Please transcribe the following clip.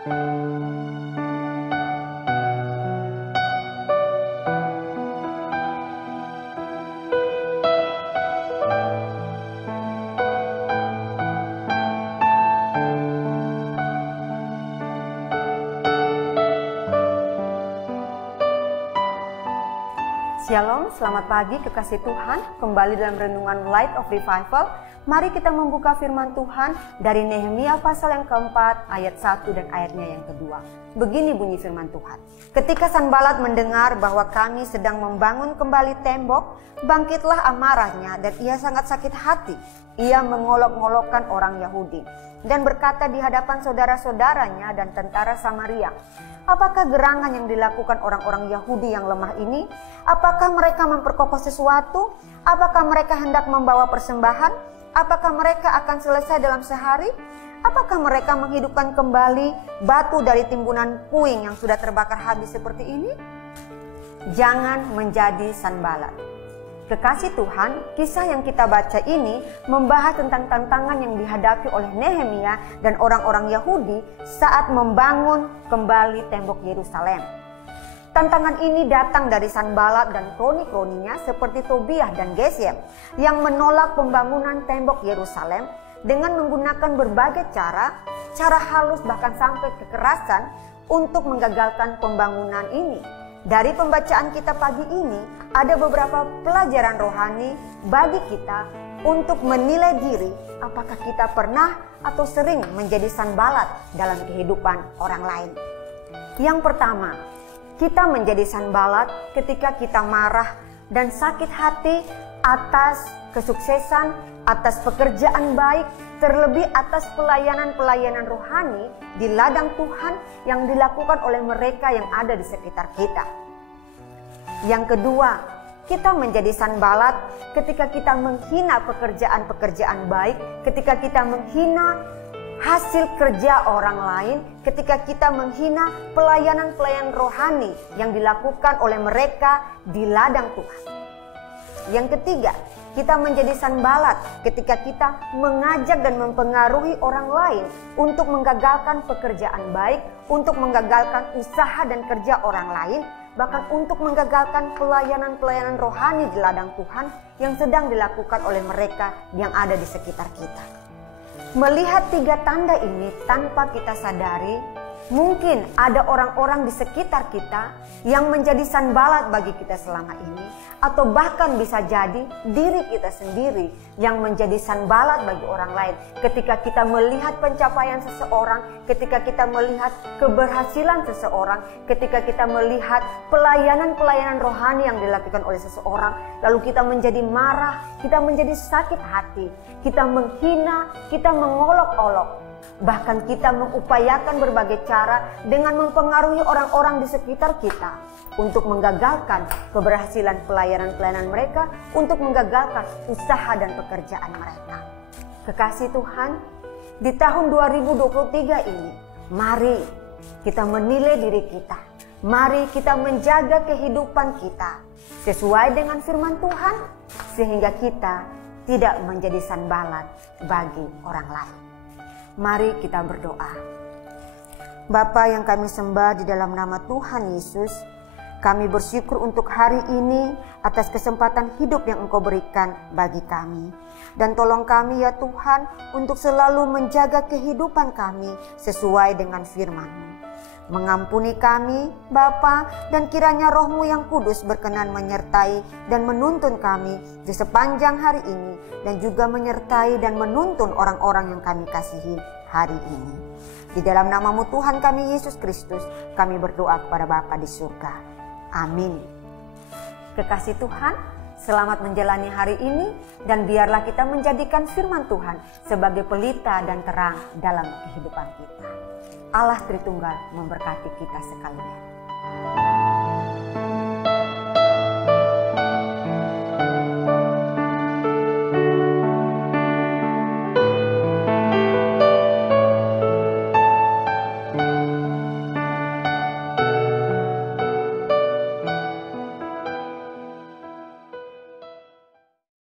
Shalom, selamat pagi kekasih Tuhan. Kembali dalam renungan Light of Revival. Mari kita membuka firman Tuhan dari Nehemia pasal yang keempat, ayat 1 dan ayatnya yang kedua. Begini bunyi firman Tuhan. Ketika Sanbalat mendengar bahwa kami sedang membangun kembali tembok, bangkitlah amarahnya dan ia sangat sakit hati. Ia mengolok-ngolokkan orang Yahudi dan berkata di hadapan saudara-saudaranya dan tentara Samaria, apakah gerangan yang dilakukan orang-orang Yahudi yang lemah ini? Apakah mereka memperkokoh sesuatu? Apakah mereka hendak membawa persembahan? Apakah mereka akan selesai dalam sehari? Apakah mereka menghidupkan kembali batu dari timbunan puing yang sudah terbakar habis seperti ini? Jangan menjadi Sanbalat. Kekasih Tuhan, kisah yang kita baca ini membahas tentang tantangan yang dihadapi oleh Nehemia dan orang-orang Yahudi saat membangun kembali tembok Yerusalem. Tantangan ini datang dari Sanbalat dan kroni-kroninya seperti Tobiah dan Gesem yang menolak pembangunan tembok Yerusalem dengan menggunakan berbagai cara halus bahkan sampai kekerasan untuk menggagalkan pembangunan ini. Dari pembacaan kita pagi ini, ada beberapa pelajaran rohani bagi kita untuk menilai diri apakah kita pernah atau sering menjadi Sanbalat dalam kehidupan orang lain. Yang pertama, kita menjadi Sanbalat ketika kita marah dan sakit hati atas kesuksesan, atas pekerjaan baik, terlebih atas pelayanan-pelayanan rohani di ladang Tuhan yang dilakukan oleh mereka yang ada di sekitar kita. Yang kedua, kita menjadi Sanbalat ketika kita menghina pekerjaan-pekerjaan baik, ketika kita menghina hasil kerja orang lain, ketika kita menghina pelayanan-pelayanan rohani yang dilakukan oleh mereka di ladang Tuhan. Yang ketiga, kita menjadi Sanbalat ketika kita mengajak dan mempengaruhi orang lain untuk menggagalkan pekerjaan baik, untuk menggagalkan usaha dan kerja orang lain, bahkan untuk menggagalkan pelayanan-pelayanan rohani di ladang Tuhan yang sedang dilakukan oleh mereka yang ada di sekitar kita. Melihat tiga tanda ini tanpa kita sadari, mungkin ada orang-orang di sekitar kita yang menjadi Sanbalat bagi kita selama ini, atau bahkan bisa jadi diri kita sendiri yang menjadi Sanbalat bagi orang lain. Ketika kita melihat pencapaian seseorang, ketika kita melihat keberhasilan seseorang, ketika kita melihat pelayanan-pelayanan rohani yang dilakukan oleh seseorang, lalu kita menjadi marah, kita menjadi sakit hati, kita menghina, kita mengolok-olok. Bahkan kita mengupayakan berbagai cara dengan mempengaruhi orang-orang di sekitar kita untuk menggagalkan keberhasilan pelayanan-pelayanan mereka, untuk menggagalkan usaha dan pekerjaan mereka. Kekasih Tuhan, di tahun 2023 ini, mari kita menilai diri kita. Mari kita menjaga kehidupan kita sesuai dengan firman Tuhan, sehingga kita tidak menjadi Sanbalat bagi orang lain. Mari kita berdoa. Bapa yang kami sembah di dalam nama Tuhan Yesus, kami bersyukur untuk hari ini atas kesempatan hidup yang Engkau berikan bagi kami. Dan tolong kami ya Tuhan untuk selalu menjaga kehidupan kami sesuai dengan firman-Mu. Mengampuni kami Bapa, dan kiranya Roh-Mu yang kudus berkenan menyertai dan menuntun kami di sepanjang hari ini, dan juga menyertai dan menuntun orang-orang yang kami kasihi hari ini. Di dalam nama-Mu Tuhan kami Yesus Kristus, kami berdoa kepada Bapa di surga. Amin. Kekasih Tuhan, selamat menjalani hari ini, dan biarlah kita menjadikan firman Tuhan sebagai pelita dan terang dalam kehidupan kita. Allah Tritunggal memberkati kita sekalian.